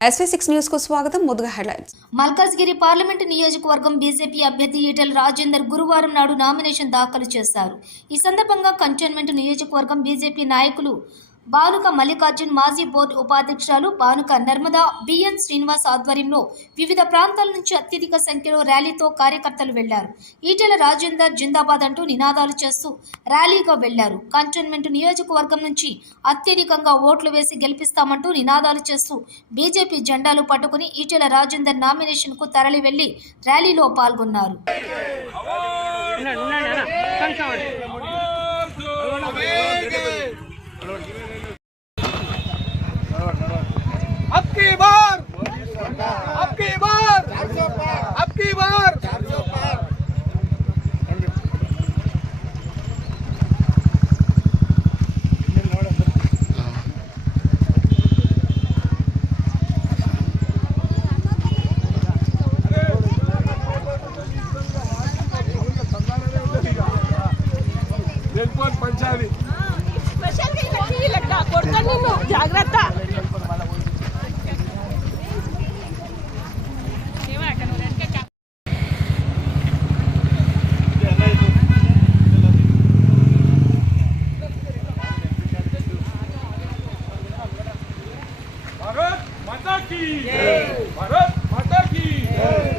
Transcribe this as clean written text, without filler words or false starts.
SV6 news కు స్వాగతం. ముందుగా హెడ్లైన్స్. మల్కాజ్గిరి పార్లమెంటు నియోజకవర్గం బీజేపీ అభ్యర్థి ఈటెల రాజేందర్ గురువారం నాడు నామినేషన్ దాఖలు చేశారు. ఈ సందర్భంగా కంటోన్మెంట్ నియోజకవర్గం బీజేపీ నాయకులు బానుక మల్లికార్జున్, మాజీ బోర్డు ఉపాధ్యక్షురాలు బానుక నర్మదా, బిఎన్ శ్రీనివాస్ ఆధ్వర్యంలో వివిధ ప్రాంతాల నుంచి అత్యధిక సంఖ్యలో ర్యాలీతో కార్యకర్తలు వెళ్లారు. ఈటెల రాజేందర్ జిందాబాద్ అంటూ నినాదాలు చేస్తూ ర్యాలీగా వెళ్లారు. కంటోన్మెంట్ నియోజకవర్గం నుంచి అత్యధికంగా ఓట్లు వేసి గెలిపిస్తామంటూ నినాదాలు చేస్తూ బీజేపీ జెండాలు పట్టుకుని ఈటెల రాజేందర్ నామినేషన్ కు తరలి వెళ్లి ర్యాలీలో పాల్గొన్నారు. జాగ్రత్త. भारत माता की जय. भारत माता की जय.